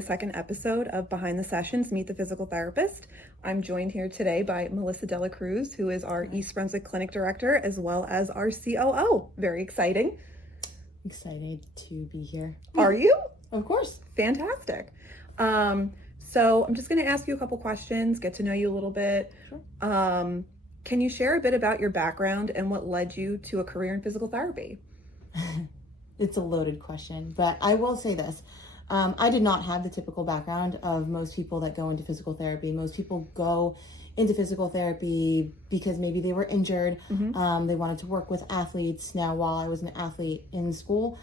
the second episode of Behind the Sessions, Meet the Physical Therapist. I'm joined here today by Melissa Cruz, who is our East Brunswick Clinic Director, as well as our COO. Very exciting. Excited to be here. Are you? Of course. Fantastic. So I'm just going to ask you a couple questions, get to know you a little bit. Sure. Can you share a bit about your background and what led you to a career in physical therapy? It's a loaded question, but I will say this. I did not have the typical background of most people that go into physical therapy. Most people go into physical therapy because maybe they were injured. They wanted to work with athletes. Now, while I was an athlete in school,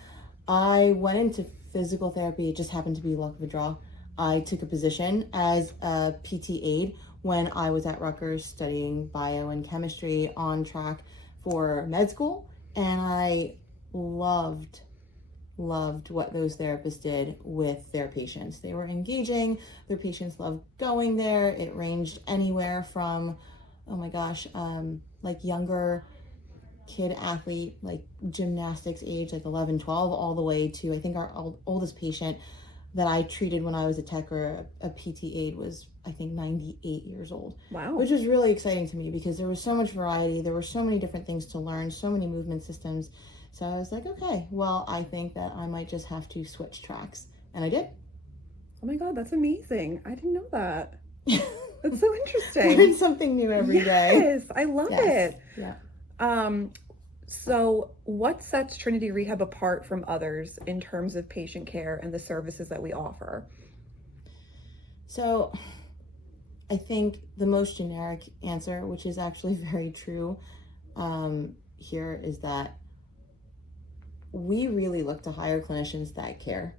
I went into physical therapy. It just happened to be luck of the draw. I took a position as a PT aide when I was at Rutgers studying bio and chemistry on track for med school. And I loved what those therapists did with their patients. They were engaging, their patients loved going there. It ranged anywhere from, like younger kid athlete, like gymnastics age, like 11, 12, all the way to, I think our oldest patient that I treated when I was a tech or a PT aide was, I think, 98 years old. Wow. Which was really exciting to me because there was so much variety. There were so many different things to learn, so many movement systems. So I was like, okay, well, I think that I might just have to switch tracks. And I did. Oh my God, that's amazing. I didn't know that. That's so interesting. Learn something new every day. Yes, I love it. Yeah. So what sets Trinity Rehab apart from others in terms of patient care and the services that we offer? So I think the most generic answer, which is actually very true here, is that we really look to hire clinicians that care,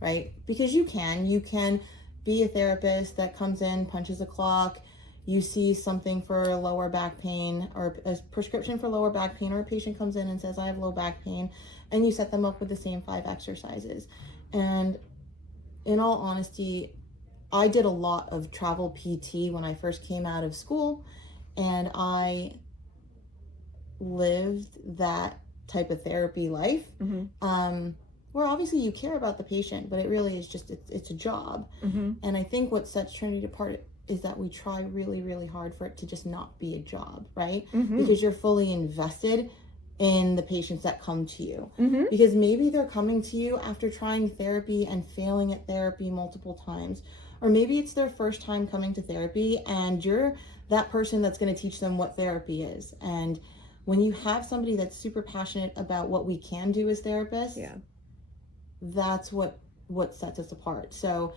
right? Because you can be a therapist that comes in, punches a clock, you see something for lower back pain or a prescription for lower back pain, or a patient comes in and says, I have low back pain, and you set them up with the same 5 exercises. And in all honesty, I did a lot of travel PT when I first came out of school, and I lived that type of therapy life, where obviously you care about the patient, but it really is just, it's a job. And I think what sets Trinity apart is that we try really, really hard for it to just not be a job, right? Because you're fully invested in the patients that come to you. Because maybe they're coming to you after trying therapy and failing at therapy multiple times. Or maybe it's their first time coming to therapy and you're that person that's going to teach them what therapy is. And when you have somebody that's super passionate about what we can do as therapists, that's what sets us apart. So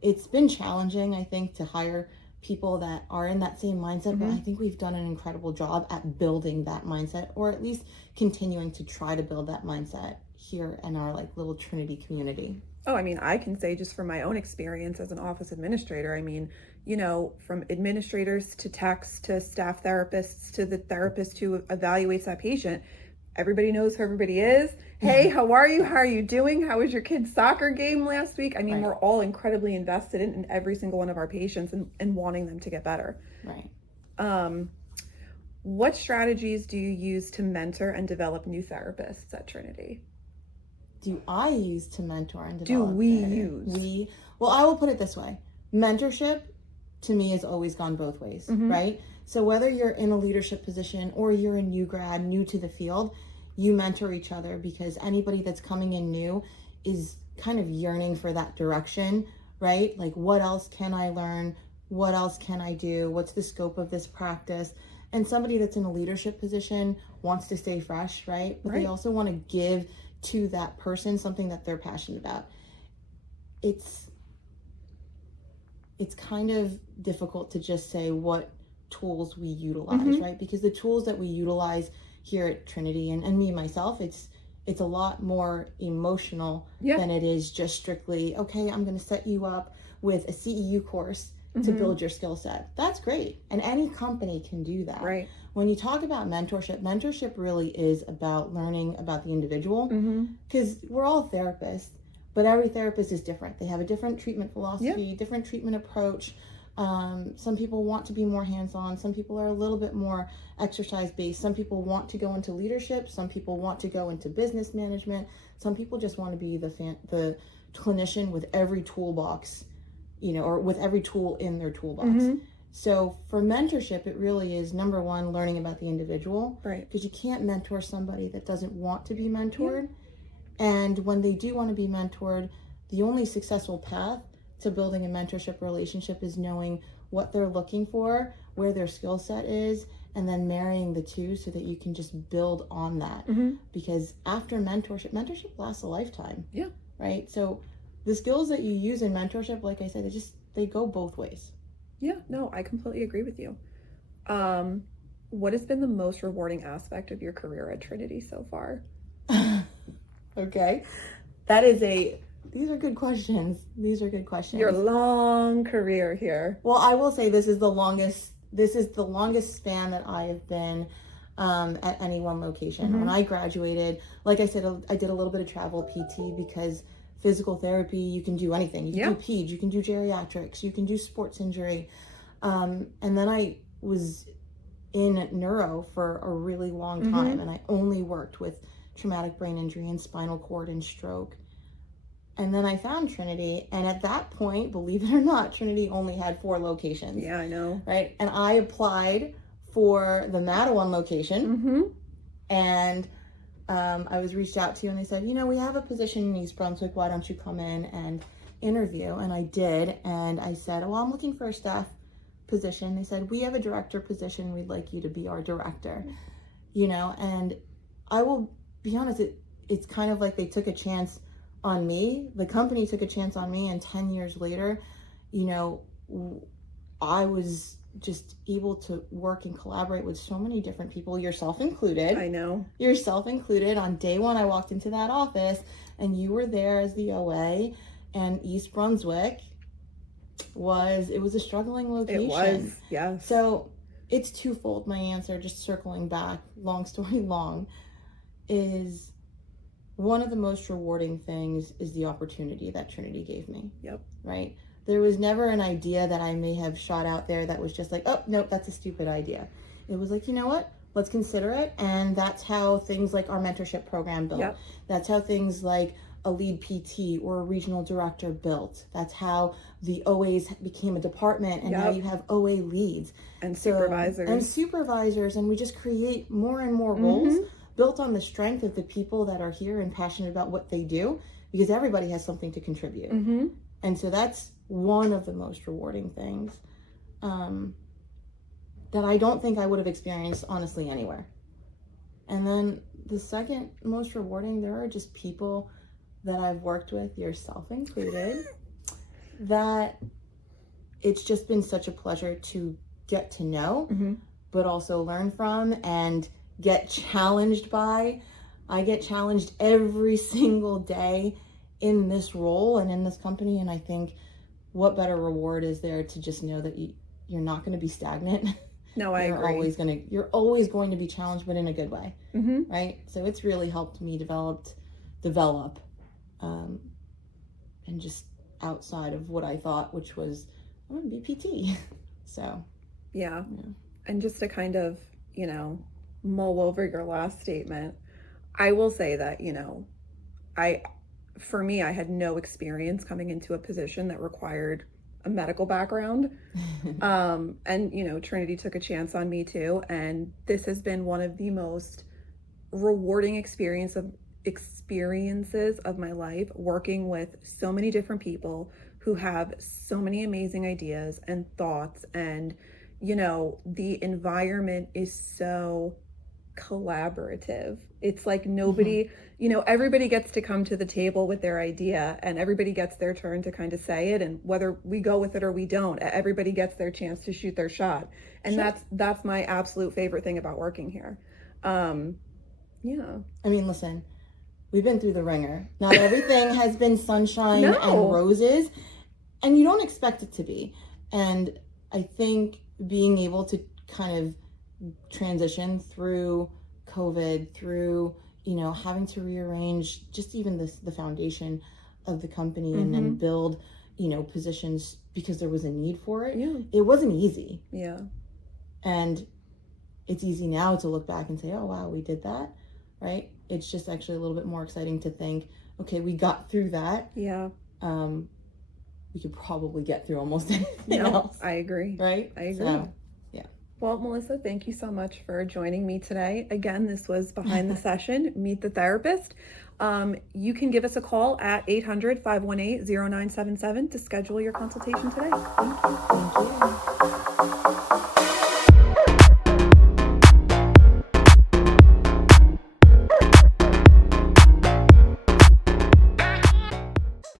it's been challenging, I think, to hire people that are in that same mindset, but I think we've done an incredible job at building that mindset, or at least continuing to try to build that mindset here in our little Trinity community. Oh, I mean, I can say just from my own experience as an office administrator, I mean, you know, from administrators to techs to staff therapists to the therapist who evaluates that patient, everybody knows who everybody is. Hey, how are you? How are you doing? How was your kid's soccer game last week? I mean, we're all incredibly invested in every single one of our patients and wanting them to get better. Right. What strategies do you use to mentor and develop new therapists at Trinity? Do I use to mentor and develop? Do we use? Well, I will put it this way. Mentorship, to me, has always gone both ways, right? So whether you're in a leadership position or you're a new grad, new to the field, you mentor each other, because anybody that's coming in new is kind of yearning for that direction, right? Like, what else can I learn? What else can I do? What's the scope of this practice? And somebody that's in a leadership position wants to stay fresh, right? But they also want to give to that person something that they're passionate about. It's kind of difficult to just say what tools we utilize, right? Because the tools that we utilize here at Trinity, and me myself, it's a lot more emotional than it is just strictly, okay, I'm going to set you up with a CEU course to build your skill set. That's great. And any company can do that. Right. When you talk about mentorship really is about learning about the individual, because we're all therapists, but every therapist is different. They have a different treatment philosophy, different treatment approach. Some people want to be more hands-on. Some people are a little bit more exercise-based. Some people want to go into leadership. Some people want to go into business management. Some people just want to be the clinician with every toolbox, or with every tool in their toolbox. Mm-hmm. So for mentorship, it really is, number one, learning about the individual. Right. Because you can't mentor somebody that doesn't want to be mentored. Yeah. And when they do want to be mentored, the only successful path to building a mentorship relationship is knowing what they're looking for, where their skill set is, and then marrying the two so that you can just build on that. Mm-hmm. Because after mentorship lasts a lifetime. Yeah. Right? So the skills that you use in mentorship, like I said, they go both ways. Yeah, no, I completely agree with you. What has been the most rewarding aspect of your career at Trinity so far? Okay. These are good questions. Your long career here. Well, I will say this is the longest span that I have been at any one location. Mm-hmm. When I graduated, like I said, I did a little bit of travel PT because physical therapy, you can do anything. You can do peds, you can do geriatrics, you can do sports injury. And then I was in neuro for a really long time, Mm-hmm. and I only worked with traumatic brain injury and spinal cord and stroke. And then I found Trinity, and at that point, believe it or not, Trinity only had 4 locations. Yeah, I know. Right? And I applied for the Mattawan location, Mm-hmm. and I was reached out to, and they said, we have a position in East Brunswick. Why don't you come in and interview? And I did, and I said, well, I'm looking for a staff position. They said, we have a director position. We'd like you to be our director. And I will be honest, it's kind of like they took a chance on me. The company took a chance on me, and 10 years later, I was just able to work and collaborate with so many different people, yourself included. I know. Yourself included. On day one, I walked into that office, and you were there as the OA, and East Brunswick was a struggling location. It was, yes. So it's twofold. My answer, just circling back, long story long, is one of the most rewarding things is the opportunity that Trinity gave me. Yep. Right? There was never an idea that I may have shot out there that was just like, oh, nope, that's a stupid idea. It was like, you know what? Let's consider it. And that's how things like our mentorship program built. Yep. That's how things like a lead PT or a regional director built. That's how the OAs became a department, and now you have OA leads. And supervisors. And we just create more and more roles built on the strength of the people that are here and passionate about what they do, because everybody has something to contribute. Mm-hmm. And so that's one of the most rewarding things that I don't think I would have experienced, honestly, anywhere. And then the second most rewarding, there are just people that I've worked with, yourself included, that it's just been such a pleasure to get to know, but also learn from and get challenged by. I get challenged every single day in this role and in this company, and I think what better reward is there to just know that you're not going to be stagnant. No, I agree. You're always going to be challenged, but in a good way, Mm-hmm. right? So it's really helped me develop, and just outside of what I thought, which was I'm going to be PT. So yeah. And just to kind of mull over your last statement, I will say that for me, I had no experience coming into a position that required a medical background. And Trinity took a chance on me too, and this has been one of the most rewarding experiences of my life, working with so many different people who have so many amazing ideas and thoughts, and the environment is so collaborative. It's like nobody, everybody gets to come to the table with their idea, and everybody gets their turn to kind of say it, and whether we go with it or we don't, everybody gets their chance to shoot their shot. And Sure. that's my absolute favorite thing about working here. Yeah. I mean, listen, we've been through the ringer. Not everything has been sunshine No. and roses, and you don't expect it to be. And I think being able to kind of transition through COVID, through, having to rearrange just even the foundation of the company and then build, positions because there was a need for it. Yeah. It wasn't easy. Yeah. And it's easy now to look back and say, oh, wow, we did that, right? It's just actually a little bit more exciting to think, okay, we got through that. Yeah. We could probably get through almost anything else. I agree. Right? I agree. So, yeah. Well, Melissa, thank you so much for joining me today. Again, this was Behind the Session, Meet the Therapist. You can give us a call at 800-518-0977 to schedule your consultation today. Thank you. Thank you.